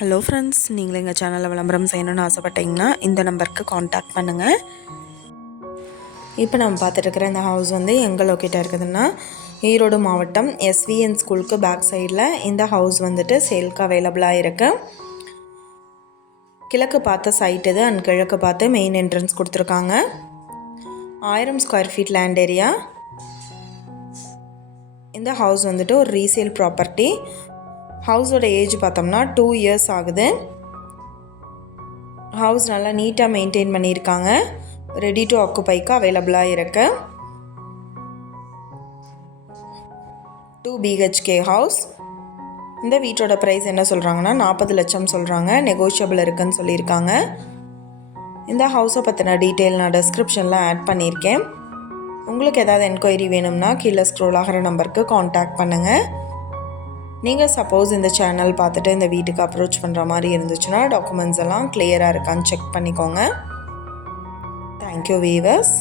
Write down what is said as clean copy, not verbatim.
Hello friends, நீங்கள் எங்கள் சேனலில் விளம்பரம் செய்யணும்னு ஆசைப்பட்டீங்கன்னா இந்த நம்பருக்கு காண்டாக்ட் பண்ணுங்கள். இப்போ நம்ம பார்த்துட்டு இருக்கிற இந்த ஹவுஸ் வந்து எங்கே லொக்கேட்டாக இருக்குதுன்னா ஈரோடு மாவட்டம் எஸ்விஎன் ஸ்கூலுக்கு பேக் சைடில் இந்த ஹவுஸ் வந்துட்டு சேல்க்கு அவைலபிளாக இருக்குது. கிழக்கு பார்த்த சைட் இது அண்ட் கிழக்கு பார்த்து மெயின் என்ட்ரன்ஸ் கொடுத்துருக்காங்க. 1000 ஸ்கொயர் ஃபீட் லேண்ட் ஏரியா. இந்த ஹவுஸ் வந்துட்டு ஒரு ரீசேல் ப்ராப்பர்ட்டி. ஹவுஸோட ஏஜ் பார்த்தோம்னா 2 இயர்ஸ் ஆகுது. ஹவுஸ் நல்லா நீட்டாக மெயின்டைன் பண்ணியிருக்காங்க. ரெடி டு ஆக்குபைக்கு அவைலபிளாக இருக்கு. 2 BHK ஹவுஸ். இந்த வீட்டோட ப்ரைஸ் என்ன சொல்கிறாங்கன்னா 40 லட்சம் சொல்கிறாங்க. நெகோஷியபிள் இருக்குன்னு சொல்லியிருக்காங்க. இந்த ஹவுஸை பற்றின டீட்டெயில் நான் டிஸ்கிரிப்ஷனில் ஆட் பண்ணியிருக்கேன். உங்களுக்கு ஏதாவது என்கொயரி வேணும்னா கீழே ஸ்க்ரோல் ஆகிற நம்பருக்கு காண்டாக்ட் பண்ணுங்கள். நீங்கள் சப்போஸ் இந்த சேனல் பார்த்துட்டு இந்த வீட்டுக்கு அப்ரோச் பண்ணுற மாதிரி இருந்துச்சுன்னா டாக்குமெண்ட்ஸ் எல்லாம் கிளியராக இருக்கான்னு செக் பண்ணிக்கோங்க. Thank you viewers.